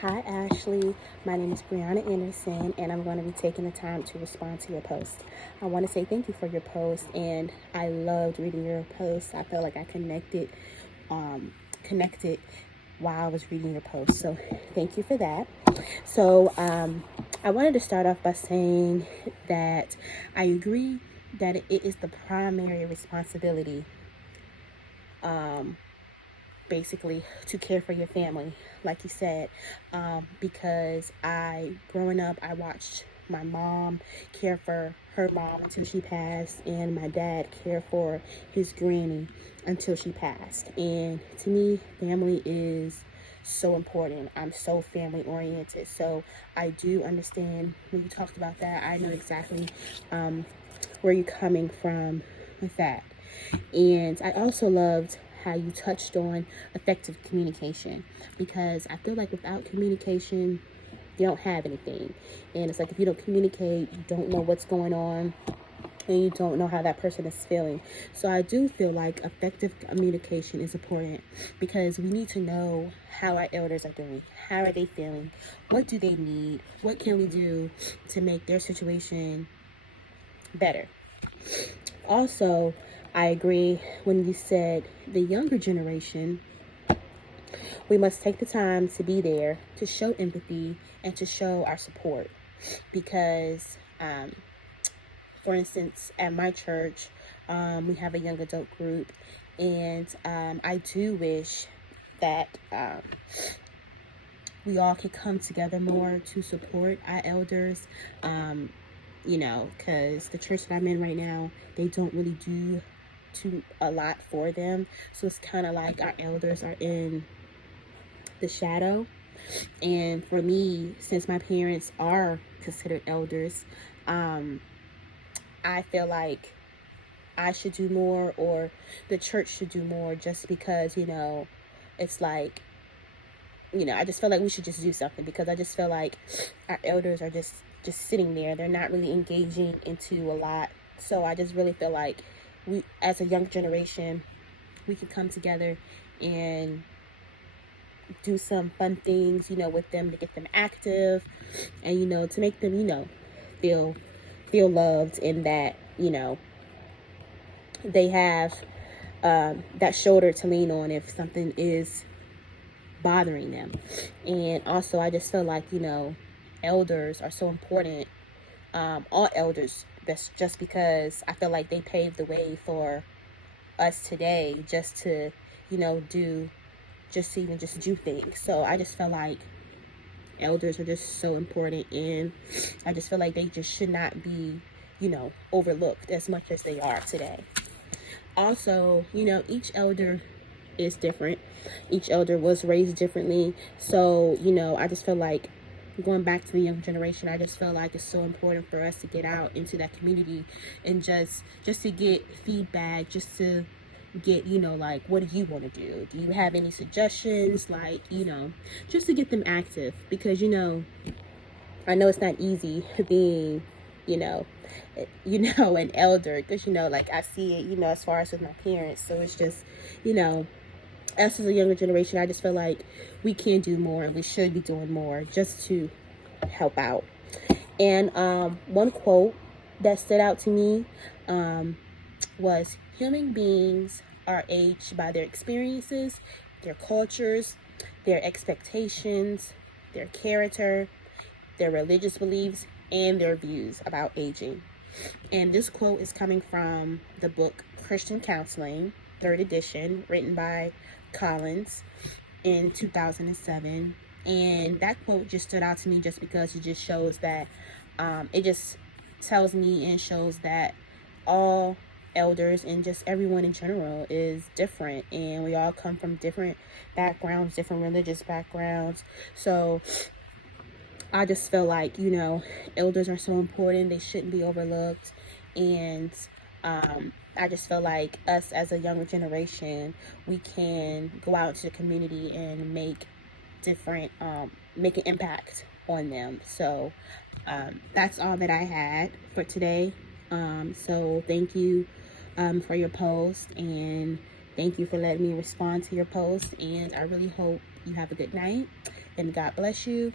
Hi, Ashley. My name is Brianna Anderson, and I'm going to be taking the time to respond to your post. I want to say thank you for your post, and I loved reading your post. I felt like I connected while I was reading your post. So, thank you for that. I wanted to start off by saying that I agree that it is the primary responsibility basically to care for your family, like you said, because growing up, I watched my mom care for her mom until she passed, and my dad care for his granny until she passed. And to me, family is so important. I'm so family oriented, so I do understand when you talked about that. I know exactly where you're coming from with that. And I also loved how you touched on effective communication, because I feel like without communication, you don't have anything. And it's like if you don't communicate, you don't know what's going on, and you don't know how that person is feeling. So I do feel like effective communication is important, because we need to know how our elders are doing. How are they feeling? What do they need? What can we do to make their situation better? Also, I agree when you said the younger generation, we must take the time to be there, to show empathy, and to show our support. Because, for instance, at my church, we have a young adult group, and I do wish that we all could come together more to support our elders. Because the church that I'm in right now, they don't really do too a lot for them. So it's kind of like our elders are in the shadow. And for me, since my parents are considered elders, um, I feel like I should do more, or the church should do more, just because, it's like, I just feel like we should just do something, because I just feel like our elders are just sitting there. They're not really engaging into a lot. So I just really feel like we, as a young generation, we can come together and do some fun things, with them, to get them active, and to make them, feel feel loved, and that they have that shoulder to lean on if something is bothering them. And also, I just feel like elders are so important. All elders, that's just because I feel like they paved the way for us today, just to do just to even just do things. So I just feel like elders are just so important, and I just feel like they just should not be overlooked as much as they are today. Also, each elder is different. Each elder was raised differently. So, I just feel like, going back to the young generation, I just feel like it's so important for us to get out into that community, and just to get feedback, just to get, like, what do you want to do? Do you have any suggestions? Like, just to get them active, because, I know it's not easy being, you know, an elder, because, like, I see it, as far as with my parents. So it's just, you know, us as a younger generation, I just feel like we can do more, and we should be doing more, just to help out. And one quote that stood out to me was, human beings are aged by their experiences, their cultures, their expectations, their character, their religious beliefs, and their views about aging. And this quote is coming from the book Christian Counseling, third edition, written by Collins in 2007. And that quote just stood out to me, just because it just shows that, it just tells me and shows that all elders, and just everyone in general, is different, and we all come from different backgrounds, different religious backgrounds. So I just feel like, elders are so important. They shouldn't be overlooked. And I just feel like us as a younger generation, we can go out into the community and make an impact on them. So that's all that I had for today. So thank you for your post, and thank you for letting me respond to your post. And I really hope you have a good night. and God bless you.